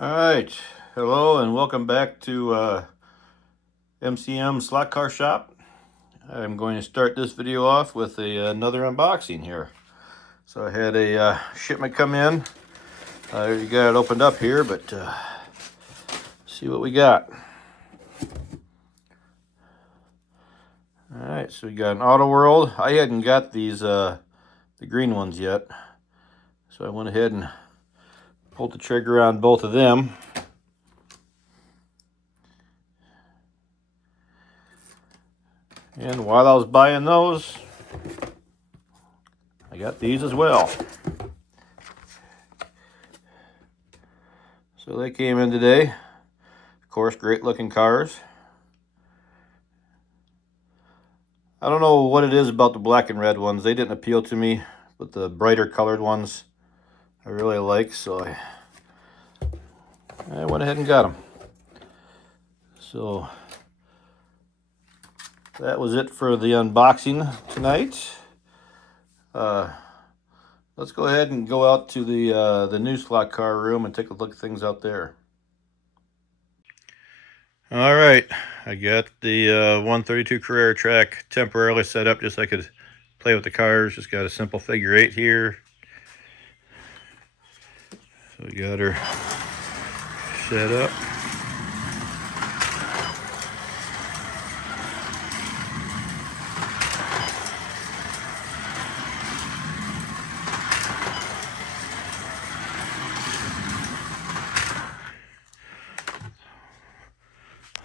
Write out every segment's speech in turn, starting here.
All right, hello and welcome back to MCM Slot Car Shop. I'm going to start this video off with another unboxing here. So I had a shipment come in. You got it opened up here, but see what we got. All right, so we got an Auto World. I hadn't got these the green ones yet, so I went ahead and pulled the trigger on both of them. And while I was buying those, I got these as well. So they came in today. Of course, great looking cars. I don't know what it is about the black and red ones. They didn't appeal to me, but the brighter colored ones I really like, so I went ahead and got them. So that was it for the unboxing tonight. Let's go ahead and go out to the new slot car room and take a look at things out there. All right, I got the 132 Carrera track temporarily set up just so I could play with the cars. Just got a simple figure 8 here. So we got her set up.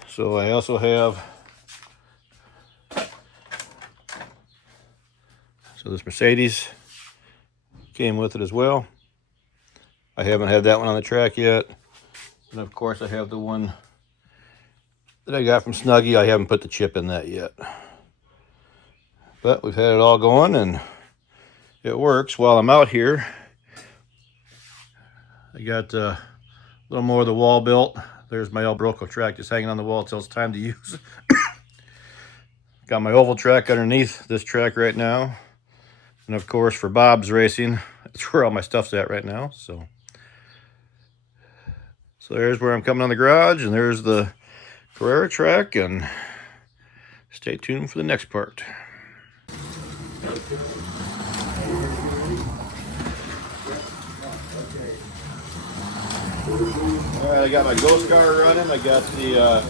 So I also have, so this Mercedes came with it as well. I haven't had that one on the track yet. And of course I have the one that I got from Snuggie. I haven't put the chip in that yet. But we've had it all going and it works. While I'm out here, I got a little more of the wall built. There's my El Broco track just hanging on the wall until it's time to use. Got my oval track underneath this track right now. And of course for Bob's Racing, that's where all my stuff's at right now. So there's where I'm coming on the garage, and there's the Carrera track, and stay tuned for the next part. All right, I got my Ghost car running. I got the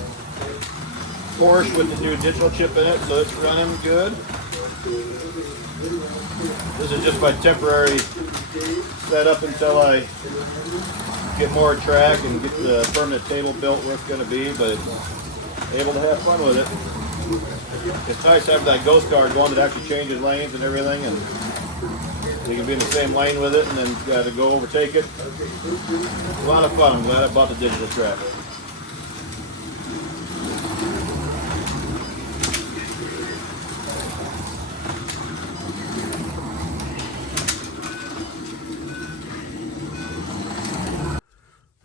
Porsche with the new digital chip in it, so it's running good. This is just my temporary setup until I get more track and get the permanent table built where it's going to be, but able to have fun with it. It's nice to have that Ghost car going that actually changes lanes and everything, and you can be in the same lane with it and then got to go overtake it. A lot of fun. I'm glad I bought the digital track.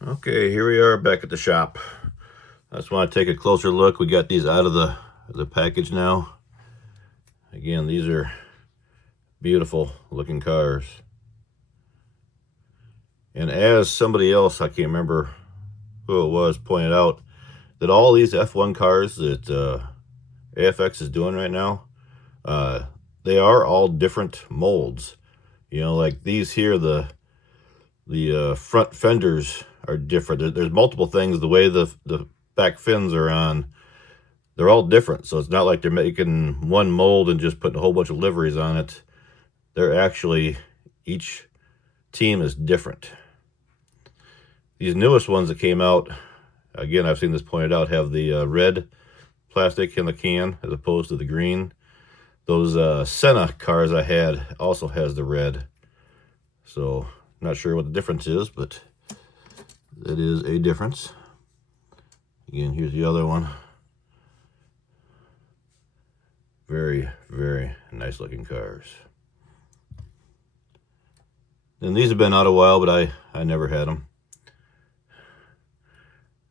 Okay, here we are back at the shop. I just want to take a closer look. We got these out of the package now. Again, these are beautiful looking cars. And as somebody else, I can't remember who it was, pointed out, that all these F1 cars that AFX is doing right now, they are all different molds. You know, like these here, the front fenders are different. There's multiple things. The way the back fins are on, they're all different. So it's not like they're making one mold and just putting a whole bunch of liveries on it. They're actually, each team is different. These newest ones that came out, again, I've seen this pointed out, have the red plastic in the can as opposed to the green. Those Senna cars I had also has the red. So not sure what the difference is, but that is a difference. Again, here's the other one. Very, very nice looking cars. And these have been out a while, but I never had them.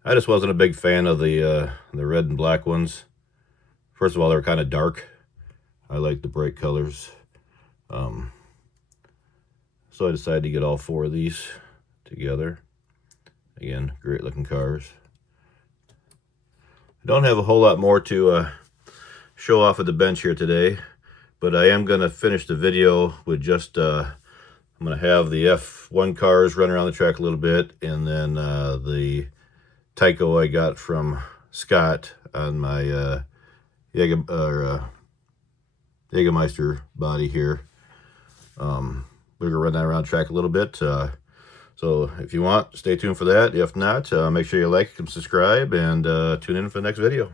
I just wasn't a big fan of the red and black ones. First of all, they're kind of dark. I like the bright colors. So I decided to get all 4 of these together. Again, great looking cars. I don't have a whole lot more to show off at the bench here today, but I am going to finish the video with just, I'm going to have the F1 cars run around the track a little bit, and then the Tyco I got from Scott on my Jägermeister body here. We're going to run that around the track a little bit. So if you want, stay tuned for that. If not, make sure you like and subscribe, and tune in for the next video.